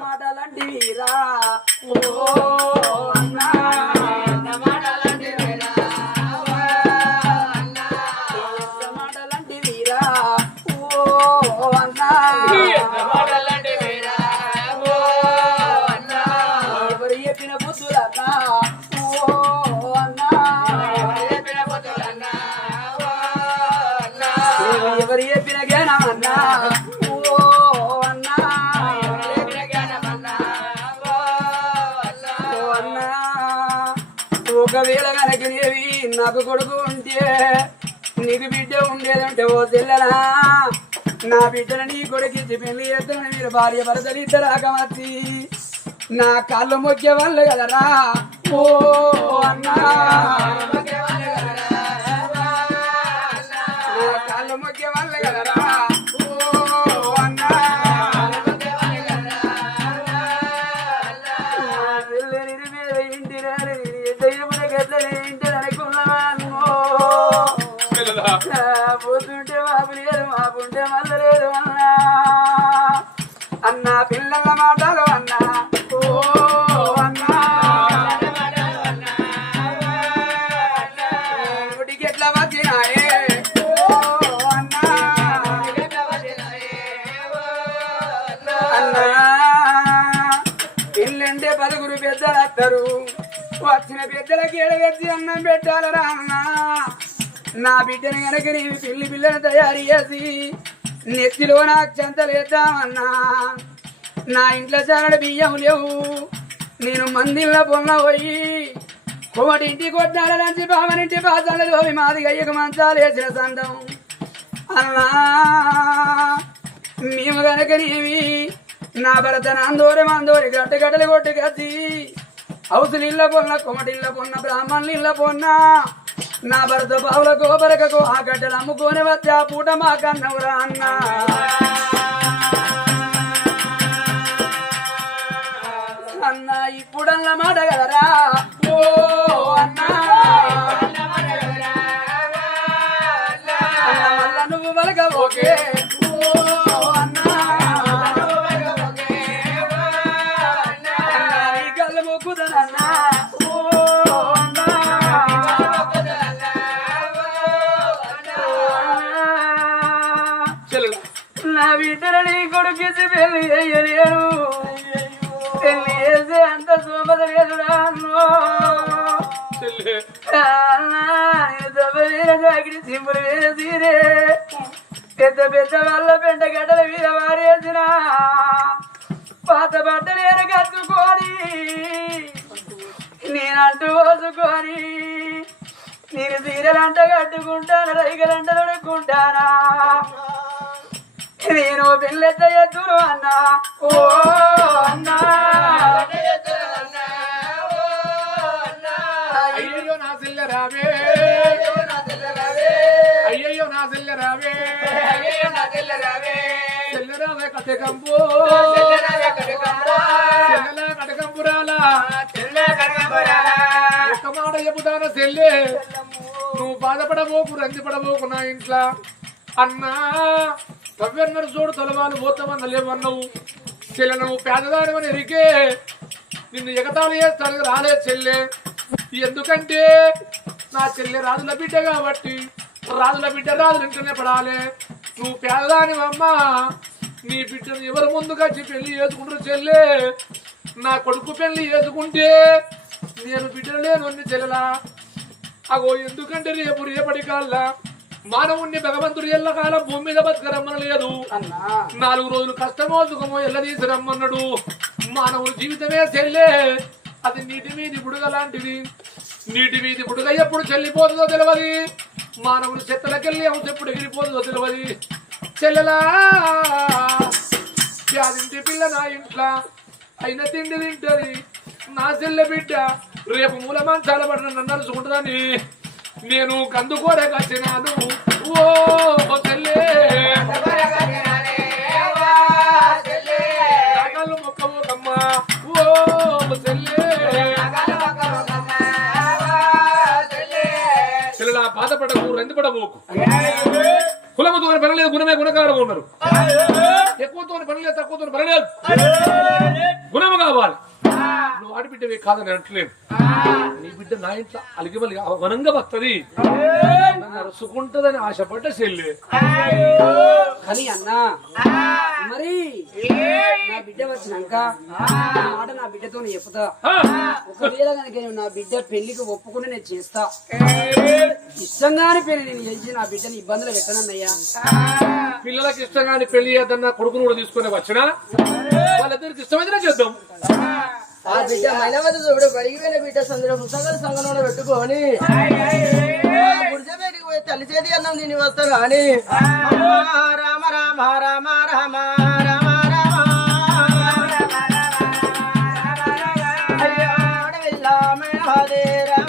మాటలాంటి వీరా ఓ అన్నా మాటలాంటి వీరా మాటలాంటి వీరా ఓ అన్నా మాటలాంటి వీరా ఓ అన్నా ఎవరు చెప్పిన బుద్ధులన్నా ఓ అన్నా ఎవరు చెప్పిన బుద్ధులన్నా ఎవరు చెప్పిన జ్ఞానమన్నా ఒకవేళ కనుకనేవి నాకు కొడుకు ఉంటే నీకు బిడ్డ ఉండేదంటే ఓ తెల్లనా నా బిడ్డను నీ కొడుకిచ్చి పెళ్లి చేస్తాను మీరు భార్య భర్తలు ఇద్దరు ఆకమచ్చి నా కాళ్ళు మొక్కే వాళ్ళు కదరా ఓ అన్నా నా కాళ్ళు మొక్కే వాళ్ళు కదరా పోతుంటే మాపు లేదు మాపుంటే మళ్ళీ లేదు అన్నా అన్నా పిల్లల మాటలు అన్నా ఓ అన్నా నోటికి ఎట్లా వచ్చినాయే అన్నా అన్నా పెళ్ళంటే 10 పెద్దలు వస్తారు వచ్చిన పెద్దలకి ఎడగచ్చి అన్నం పెట్టాలరా అన్నా నా బిడ్డని కనుక నేను పిల్లను తయారు చేసి నెత్తిలో నాకు చెంతలేద్దామన్నా నా ఇంట్లో చాలడ బియ్యం లేవు నేను మందిలో పొన్న పోయి కోటింటి కొట్టాల నుంచి బామనింటి పాసాల లోవి మాది అయ్యకు మంచాలు వేసిన సందం అన్నా మేము కనుక నీవి నా భర్త నాందోరి మందోరి గడ్డగడ్డలు కొట్టుకొచ్చి హౌసులు ఇళ్ళ పొన్న కొమటిళ్ళ పొన్న బ్రాహ్మణులు ఇళ్ళ పొన్నా నా భర్త బావులకు బరకకు ఆ గడ్డలు అమ్ముకొని వచ్చా పూట మా కన్నవురా అన్నా అన్నా ఇప్పుడన్న మాట కదరా ఓ అన్నా మళ్ళా నువ్వు బలక ఓకే ఓ అన్నా నీ కళ్ళు మొక్కుదనన్నా నా బిడ్డలని కొడుకేసి పెళ్లి చేయలేను పెళ్లి చేసే అంత సోమత లేదురా జాకిరి సింపులు వేసిరే పెద్ద పెద్ద వాళ్ళ పెంట గడ్డల మీద వారేసిన పాత బట్టలు ఎరగచ్చుకొని నేనంటూ పోసుకొని నేను సీరలంట కట్టుకుంటాను రైగలంట తొడుక్కుంటానా నేను పెళ్ళెత్త ఎత్తురు అన్నా ఓ అన్నా అయ్యో నా సెల్లరావే అయ్యయ్యో నా సెల్లరావే సెల్లరావే కటకంపు సెల్లెల కటకంపురాల ఒక్క మాట చెబుతాను సెల్లే నువ్వు బాధపడబోకు రంజిపడబోకు నా ఇంట్లో అన్నా తవ్వెన్నరు చూడు తొలవాలు పోతామన్న లేవన్నావు చెల్లె నువ్వు పేదదానివని ఎరికే నిన్ను ఎగతాళి చేస్తాను రాలేదు చెల్లె ఎందుకంటే నా చెల్లె రాజుల బిడ్డ కాబట్టి రాజుల బిడ్డ రాజులు ఇంటనే పడాలి నువ్వు పేదదానివమ్మా నీ బిడ్డను ఎవరు ముందుకొచ్చి పెళ్లి చేసుకుంటారు చెల్లె నా కొడుకు పెళ్లి చేసుకుంటే నేను బిడ్డలు లేను చెల్లెలా అగో ఎందుకంటే రేపు రేపటి కాల్లా మానవుణ్ణి భగవంతుడు ఎల్లకాలం భూమి మీద బతకరమ్మనలేదు 4 రోజులు కష్టమో సుఖమో ఎల్ల తీసి రమ్మన్నాడు మానవుని జీవితమే చెల్లే అది నీటి మీది బుడుగ లాంటిది నీటి మీది బుడుగ ఎప్పుడు చెల్లిపోతుందో తెలియదు మానవుని చెత్తలకెళ్ళి ఎప్పుడు ఎగిరిపోతుందో తెలియదు చెల్లెలా యాదింటి పిల్ల నా ఇంట్లో అయిన తిండి తింటది నా చెల్లె బిడ్డ రేపు మూల మంచాల పడిన నన్ను అరుచుకుంటుందని నేను కందుకోరే కచ్చినాను ఓ చెల్లే కళ్ళు మొక్కమ్మా ఓ చెల్లే చెల్లెలా బాధపడకు రెందుపడబోకు కులముతో పని లేదు గుణమే గుణకారం ఉన్నారు ఎక్కువతో పని లేదు తక్కువతో పని లేదు ఆడబిడ్డవే కాదని అంటలేను. నీ బిడ్డ నా ఇంట్లో అలిగిమలి వనంగా వస్తుంది, నరుసుకుంటదని ఆశపడ్డ చెల్లి. కానీ అన్నా మరి నా బిడ్డ వచ్చినాక మాట నా బిడ్డతో చెప్తా. ఒకవేళ కనుక నా బిడ్డ పెళ్లికి ఒప్పుకుని నేను చేస్తా. ఇష్టంగానే పెళ్లి నేను చేసి నా బిడ్డని ఇబ్బందులు పెట్టనన్నయ్యా. పిల్లలకి ఇష్టంగానే పెళ్లి చేద్దన్న కొడుకును కూడా తీసుకుని వచ్చినా వాళ్ళిద్దరికి ఇష్టమైతే చేద్దాం. ఆ బిడ్డ మైనవతి చూడు బడిగిపోయిన బిడ్డ సందులో పుస్తకాలు సంగంలో పెట్టుకొని గుడిసెపేటికి పోయి తల్లి చేతి అన్నం తిని వస్తా గాని రామ రామ రామ రామ రామ అయ్యో మైనవతి రామ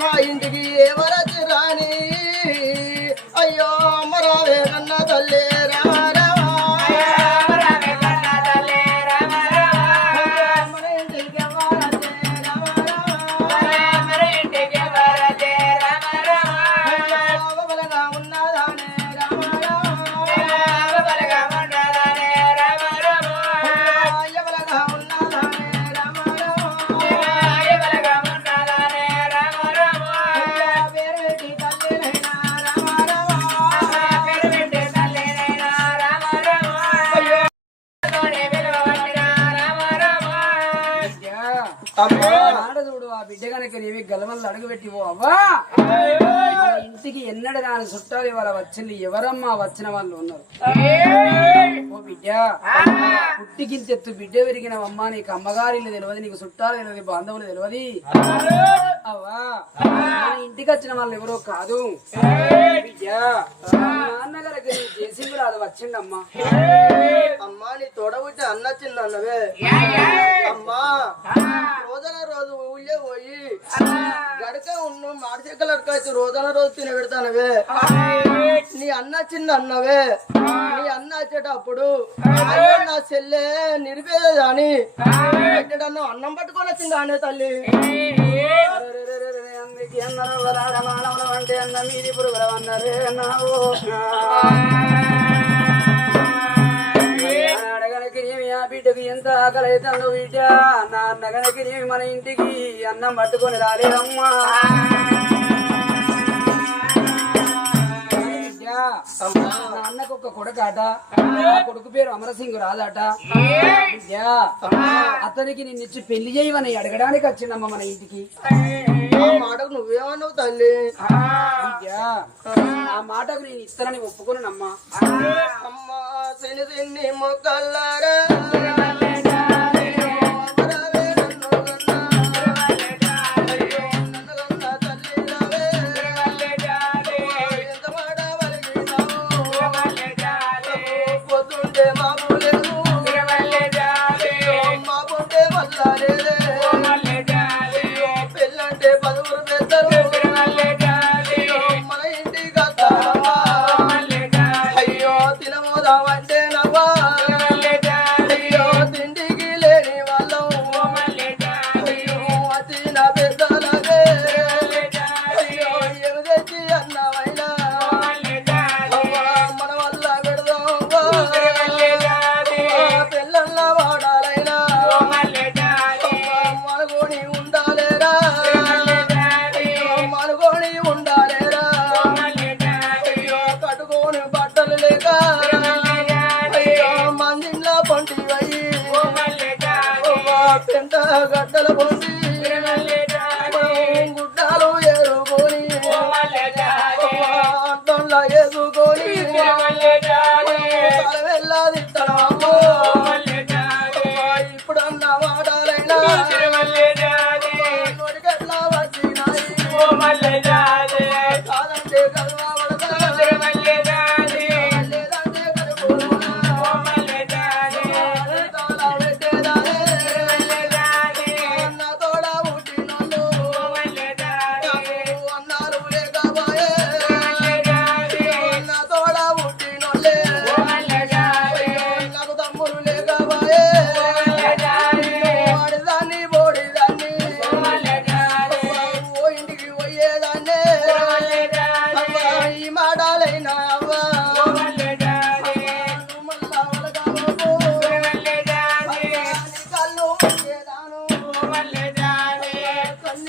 మా ఇంటికి ఎవరొచ్చి రాని అయ్యో మరావే కన్న తల్లి రామ రామ మన ఇంటికి ఎవరొచ్చే ఉన్నదానే రామ ఎవరగా ఉన్నదానే చూడు ఆ బిడ్డ కనుక నీవి గలమల్ని అడుగు పెట్టి అవ్వా ఇంటికి ఎన్నడు కాని చుట్టాలు ఇవాళ వచ్చింది. ఎవరమ్మా వచ్చిన వాళ్ళు ఉన్నారు? ఓ బిడ్డ పుట్టికింతెత్తు బిడ్డ పెరిగినవమ్మా, నీకు అమ్మగారిలు తెలియదు, నీకు చుట్టాలు తెలియదు, బాంధవులు తెలియదు. అవ్వా ఇంటికి వచ్చిన వాళ్ళు ఎవరో కాదు బిడ్డ. నాన్నగారికి నీ చేసింది రాదు వచ్చిండమ్మా. అమ్మా నీ తోడబుట్టి అన్నొచ్చింది అన్నవే అమ్మా. రోజన రోజు ఊళ్ళే పోయి గడక ఉన్న మాడిచెక్కలు అడకచ్చి రోజన రోజు తిన పెడతానవే. నీ అన్న చిన్న అన్నవే, నీ అన్న వచ్చేటప్పుడు నా చెల్లె నిరిపేదని పెట్టడన్నా అన్నం పట్టుకొని వచ్చింది అనే తల్లి. అంటే అన్న మీది పురుగుల అన్నారే అడగనకి నీవి ఆ బిడ్డకు ఎంత ఆకలి అవుతాను బిడ్డ. నా అన్నగనకి నీవి మన ఇంటికి అన్నం పట్టుకొని రాలేదమ్మా. నా అన్నకు ఒక కొడుకాట, ఆ కొడుకు పేరు అమరసింగ్ రాదట. అతనికి నిన్నిచ్చి పెళ్లి చేయమని అడగడానికి వచ్చిందమ్మా మన ఇంటికి. ఆ మాటకు నువ్వేమన్నావు తల్లి? ఆ మాటకు నేను ఇస్తానని ఒప్పుకున్నానమ్మా. అమ్మా శని తిన్ని మొక్కల్లారా గడ్డల పొంది గుడ్డాలు ఏరుకొని అడ్డంలా వేసుకొని వెళ్ళాది ఇప్పుడన్న మాటలైనా నోటికెట్లా వచ్చినాయి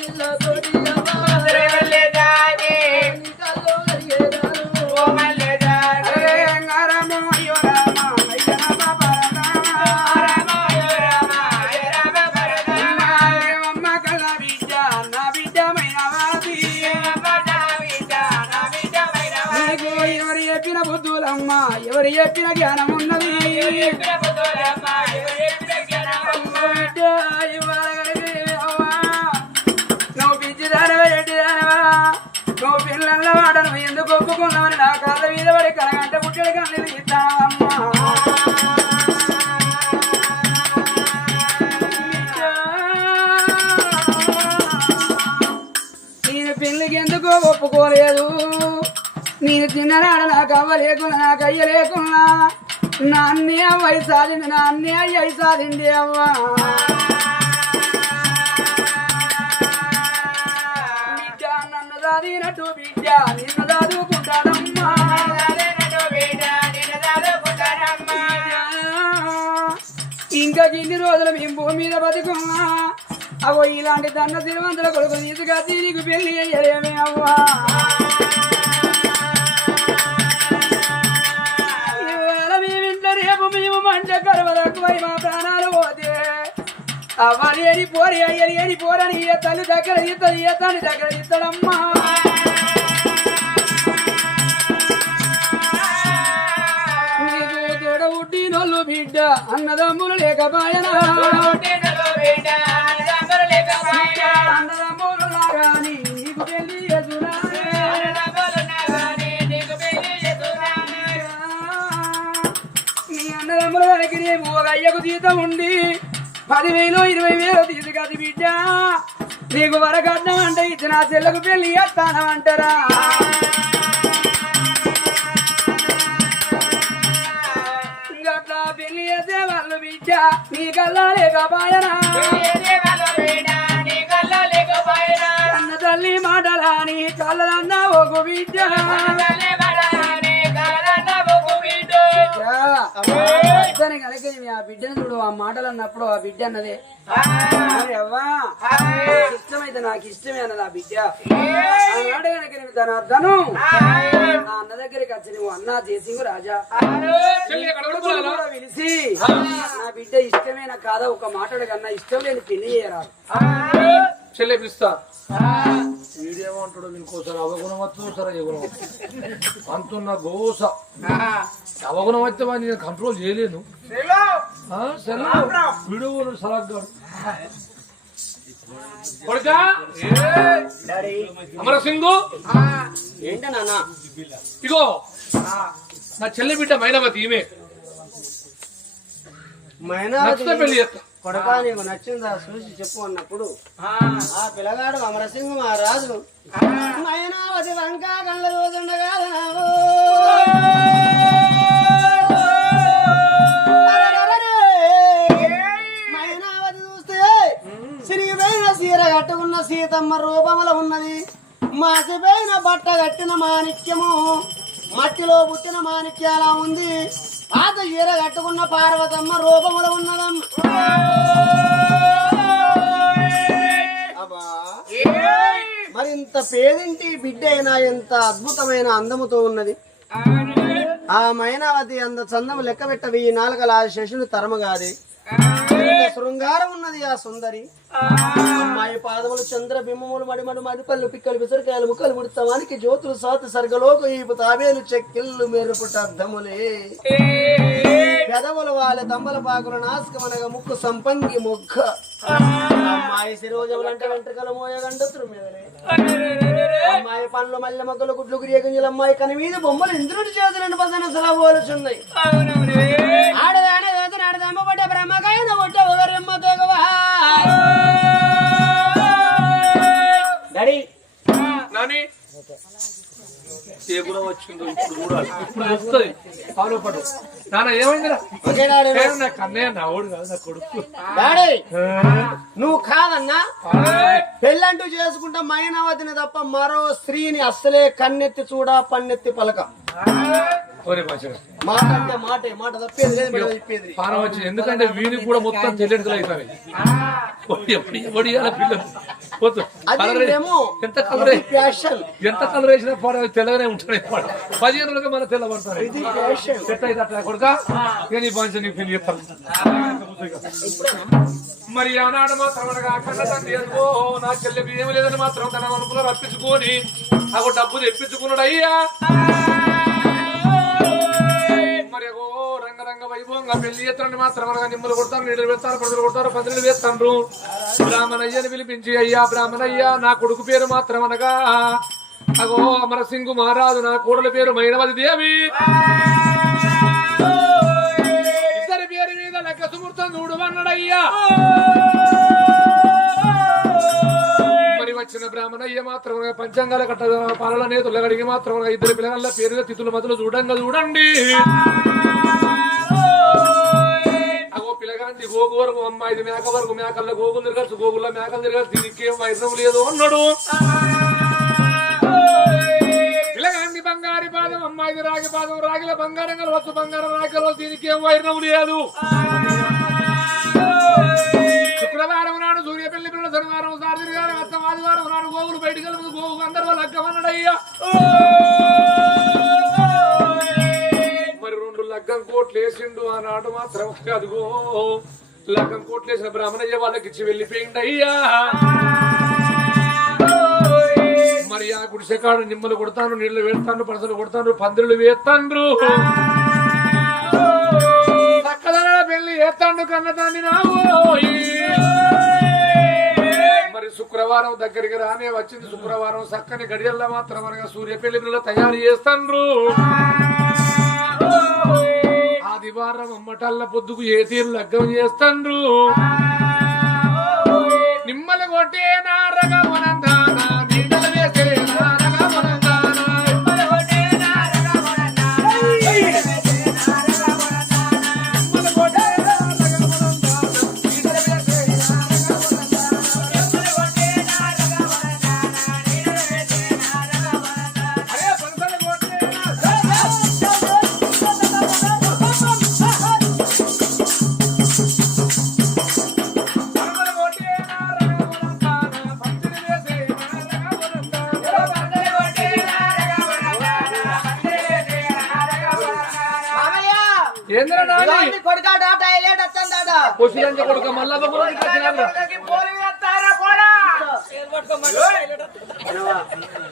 కళ్ళతోటి అమ్మా నీ కళ్ళు కలిగేదాను అరే రామో అయ్యో రామ అయ్య రామ అమ్మ కళ్ళ బిడ్డ నా బిడ్డమైన వాది నీకు ఎవరు చెప్పిన బుద్ధులమ్మ ఎవరు చెప్పిన జ్ఞానం ఉన్నది బిడ్డ ఇవాళ నువ్వు పిచ్చిదానవా ఎట్టిదానవా నువ్వు పిల్లల వాడను ఎందుకు ఒప్పుకున్నావని నా కాళ్ళ మీద పడి కరగంట పుట్టడి కన్నీళ్ళు ఇస్తావమ్మా నేను పెళ్లికి ఎందుకో ఒప్పుకోలేదు నేను చిన్ననాడ నాకు అవ్వ లేకున్నా నాకు అయ్య లేకున్నా నా అన్నయ్య వయసు సాధింది నా అన్నయ్య అయ్యి సాధింది అవ్వా బిడ్డ నన్ను దాదినట్టు బిడ్డ నిన్ను దాదుకుంటానమ్మా ఇంకా ఇన్ని రోజులు మేము భూమి మీద బతుకున్నా అవో ఇలాంటి దన్న తిరువంతుల కొడుకు తీసుకొచ్చి నీకు పెళ్లి అయ్యలేమే అవ్వా ఇవాళ మేమింట్లో రేపు మేము మంట కరవదక్కువై మా ప్రాణాలు పోతే అవ్వాలి అని పోరి అయ్యని అని పోరని ఏ తల్లి దగ్గర ఇస్తాడు ఏ తల్లి దగ్గర ఇస్తాడమ్మా నీకు తోడ ఉడ్డినోళ్ళు బిడ్డ అన్నదమ్ములు లేకపాయనా అన్నదమ్ములు లాగాని నీకు పెళ్లి చేసునా నీ అన్నదమ్ముల దానికి రేపు ఒక అయ్యకు జీతం ఉండి 10,000 20,000 తీసుకది బిడ్డ నీకు వరకట్నం అంటే ఇచ్చిన చెల్లకు పెళ్లి చేస్తానంటారా గట్లా పెళ్లి చేసే వాళ్ళు బిడ్డ నీ కల్లా లేకపాయనా అన్న తల్లి మాటలాని కళ్ళదన్నా ఒక బిడ్డ కనుక ఆ బిడ్డను చూడు ఆ మాటలు అన్నప్పుడు ఆ బిడ్డ అన్నదే మరి అవ్వా ఇష్టమైతే నాకు ఇష్టమే అన్నది ఆ బిడ్డ ఆనాడు కనుక నేను తన అర్థను ఆ అన్న దగ్గరికి వచ్చి నువ్వు అన్నా జయసింగు రాజా కూడా పిలిచి నా బిడ్డ ఇష్టమేనా కాదా ఒక మాటడు కన్నా ఇష్టం లేని పెళ్లి చేయరా చెల్లె పిలుస్తా వీడేమంటాడు వీనికోసారి అవగుణం వస్తుంది సరే గుణం అంటున్న గోస అవగుణం వస్తే వాడిని నేను కంట్రోల్ చేయలేను వీడియో సలగ్గాడు అమర సింగు ఏంట నాన్న ఇగో నా చెల్లి బిడ్డ మైనవతి ఈమె నచ్చితే పెళ్లి చేస్తా కొడకా నీకు నచ్చిందా చూసి చెప్పు అన్నప్పుడు ఆ పిల్లగాడు అమరసింహ మహారాజు మైనావతి వంకా కళ్ళ చూస్తుండగా మైనావతి చూస్తే సిరిగిపోయిన సీర కట్టుకున్న సీతమ్మ రూపముల ఉన్నది మాసిపోయిన బట్ట కట్టిన మాణిక్యము మట్టిలో పుట్టిన మాణిక్యాల ఉంది పాత చీర కట్టుకున్న పార్వతమ్మ రూపముల ఉన్నదమ్మ మరి ఇంత పేదింటి బిడ్డ అయినా ఎంత అద్భుతమైన అందముతో ఉన్నది ఆ మైనావతి అంత చందము లెక్క పెట్టవి 4 శశులు తరమగాది శృంగారం ఉన్నది ఆ సుందరి అమ్మాయి పాదములు చంద్ర బింబములు మడిమడు మడిపల్లు పిక్కలు పిసరికాయలు ముక్కలు ముడతామానికి జ్యోతులు సాతు సర్గలోక ఈపు తాబేలు చెక్కిళ్ళు మెరుపుట అర్థములే పెదవులు వాళ్ళ తంబల పాకుల నాశకమనగా ముక్కు సంపంగి మొగ్గ అమ్మాయి శిరోజములంటే వెంట్రుకలు మోయగండ తురుమేదలే అమ్మాయి పండ్లు మల్లె మొక్కలు గుడ్లు గురియగుంజలు అమ్మాయి కని మీద బొమ్మలు ఇంద్రుడి చేతులను పదన సలబోలుచున్నాయి ఆడదానే ఆడదామ పట్టే బ్రహ్మకాయన ఒట్టే ఉదరమ్మ తోగవా డాడీ నాని ఏ గుణం వచ్చిందో ఇప్పుడు చూడాలి ఇప్పుడు వస్తుంది ఫాలో పడు నాన్న ఏమైందిరా నా కన్నయ్య నా ఓడు కాదు నా కొడుకు డాడీ నువ్వు కాదన్నా పెళ్ళంటూ చేసుకుంటా మైనావతిని తప్ప మరో స్త్రీని అస్సలే కన్నెత్తి చూడ పన్నెత్తి పలక మాట అంటే మాటే మాట తప్పేది లేదు చెప్పేది పానం వచ్చింది ఎందుకంటే వీడికి కూడా మొత్తం చెల్లెడుకలు అవుతాయి పిల్లలు పోతు అదేమో ఎంత కలర్ ఫ్యాషన్. ఎంత కలర్ వేసినా పడ తెల్లగానే ఉంటాడు 15 రోజులుగా మన తెల్లబడతారు ఇది ఫ్యాషన్. సెట్ అయితే అట్లా కొడుక ఇక నీ పంచ నీ పెళ్లి చెప్తాను మరి ఆనాడు మాత్రం అనగా కన్న తండ్రి అనుకో నా చెల్లెకి ఏమి లేదని మాత్రం తన మనసులో రప్పించుకొని అగో డబ్బు తెప్పించుకున్నాడు అయ్యా. మరి రంగరంగ వైభవంగా పెళ్లి చేస్తారని మాత్రం అనగా నిమ్మలు కొడతారు, నీళ్ళు వేస్తారు, పడుదలు కొడతారు, పందులు వేస్తారు. బ్రాహ్మణయ్యని పిలిపించి అయ్యా బ్రాహ్మణయ్య నా కొడుకు పేరు మాత్రం అనగా అగో అమరసింగు మహారాజు, నా కోడల పేరు మైనవతి దేవి. ఇద్దరి పేరు మీద లెక్క సుమృతం చూడమన్నాడయ్యా. మరి వచ్చిన బ్రాహ్మణయ్య మాత్రం పంచాంగాల కట్ట పాలల నేతుల గడిగి మాత్రం ఇద్దరు పిల్లల పేరుగా తిథుల మతులు చూడండి. అగో పిల్లగాంది గోగు వరకు అమ్మాయి మేక వరకు మేకల్లో గోగులు తిరగచ్చు, గోగుల్లో మేకలు తిరగచ్చు, దీనికి వైద్యం లేదు అన్నాడు. పిల్లగాంది బంగారి పాదం, అమ్మాయిది రాగి పాదం, రాగిల బంగారం కలవచ్చు, బంగారం రాగి కలవచ్చు, దీనికి ఏం వైరం లేదు. శుక్రవారం నాడు సూర్యపల్లి పిల్లల శనివారం సారథి గారు అత్తం, ఆదివారం నాడు గోగులు బయటికి వెళ్ళి గోగు అందరూ లగ్గమన్నాడయ్యా. మరి 2 లగ్గం కోట్లు వేసిండు ఆనాడు మాత్రం. అదిగో లగ్గం కోట్లు వేసిన బ్రాహ్మణయ్య వాళ్ళకి ఇచ్చి వెళ్ళిపోయింది అయ్యా. మరి ఆ గుడిసెకాడు నిమ్మలు కొడతాను, నీళ్లు వేస్తాను, పనసలు కొడతాను, పందిళ్ళు వేస్తాండ్రు, చక్కదన పెళ్లి వేస్తాండు కన్నదాన్ని నావు. మరి శుక్రవారం దగ్గరికి రానే వచ్చింది. శుక్రవారం చక్కని గడియల్లో మాత్రం అనగా సూర్యపల్లి పిల్లలు తయారు చేస్తాండ్రు. ఆదివారం అమ్మటల్ల పొద్దుకు ఏ తీరు లగ్గం చేస్తాండ్రు. నిమ్మలు కొట్టే నారగమనందానా, నీడలు వేసే నారగమనందానా, నిమ్మలు కొట్టే నారగమనందానా, నిమ్మలు కొట్టే నారగమనందానా, నీడలు వేసే నారగమనందానా, నిమ్మలు కొట్టే నారగమనందానా, నీడలు వేసే నారగమనందానా. అరే పలసలు కొట్టే కొడుక మళ్ళా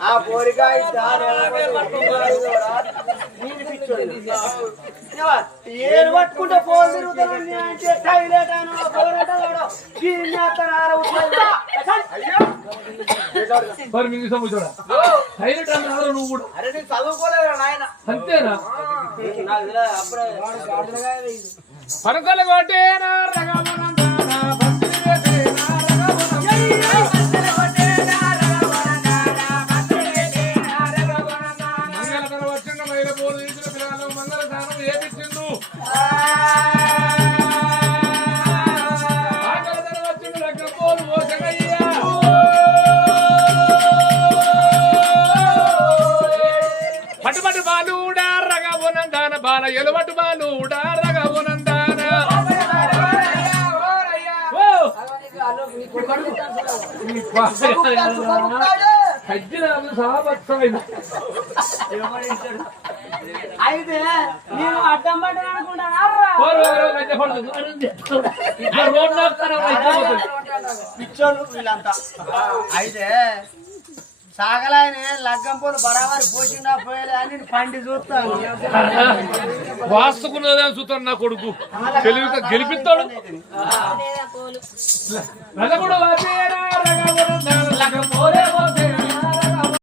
ఆ పోరికాయ ఏడు పట్టుకుంటే ఫోన్ తిరుగుతాను అంటే టైలెట్ నువ్వు కూడా అరే నేను చదువుకోలేదు నాయన. అంతేనా? అప్పుడే పరకలు కొట్టేనా రగమనందానా, భక్తులు వేసేనా రగమనందానా, మంగళకర వచ్చిన మైల పోలు తీసిన పిల్లలు మంగళ స్నానం ఏపిచ్చిండు. మంగళకర వచ్చిన లగ్గం పోలు పోసగయ్యా. పట్టుబట్టు బాలుడా రగమనందాన, బాల ఎలుబట్టు బాలుడా రగమనందానా. అయితే నేను అడ్డం పడ్డాను అనుకుంటాను. వీళ్ళంతా అయితే సాగలాయన లగ్గం పోలు బరాబరి పోసిండా పోయలే అని పండి చూస్తాను. వాస్తుకున్నదే చూస్తాను నా కొడుకు తెలివిగా గెలిపిస్తాడు.